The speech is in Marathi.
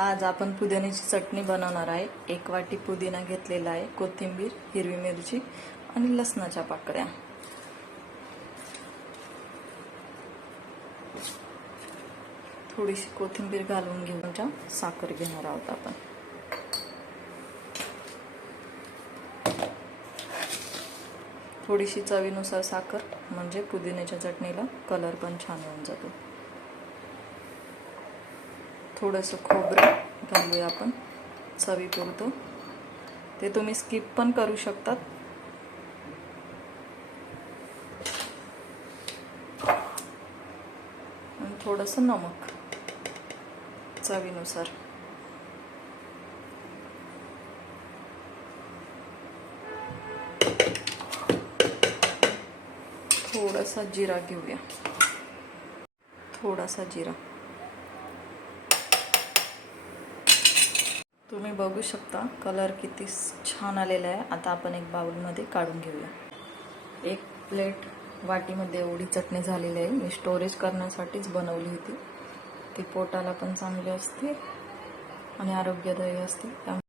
आज आपण पुदिन्याची चटणी बनवणार आहे। 1 वाटी पुदिना घेतलेला आहे, कोथिंबीर, हिरवी मिरची आणि लसणाच्या पाकळ्या। थोडीशी कोथिंबीर घालून घेऊन साखर घेणार आहोत आपण। थोडीशी चवीनुसार साखर म्हणजे पुदिन्याच्या चटणीला कलर पण छान येऊन जातो। थोडंसं खोबरं घालूया आपण चवीपुरतं, ते तुम्ही स्किप पण करू शकतात। आणि थोडंसं नमक चवीनुसार। थोडासा जिरा घेऊया, थोडासा जिरा। तुम्ही बघू शकता कलर किती छान आलेला आहे। आता आपण एक बाउलमध्ये काढून घेऊया। 1 प्लेट वाटीमध्ये एवढी चटणी झालेली आहे। मी स्टोरेज करण्यासाठीच बनवली होती, की पोटाला पण चांगली असते आणि आरोग्यदायी असते।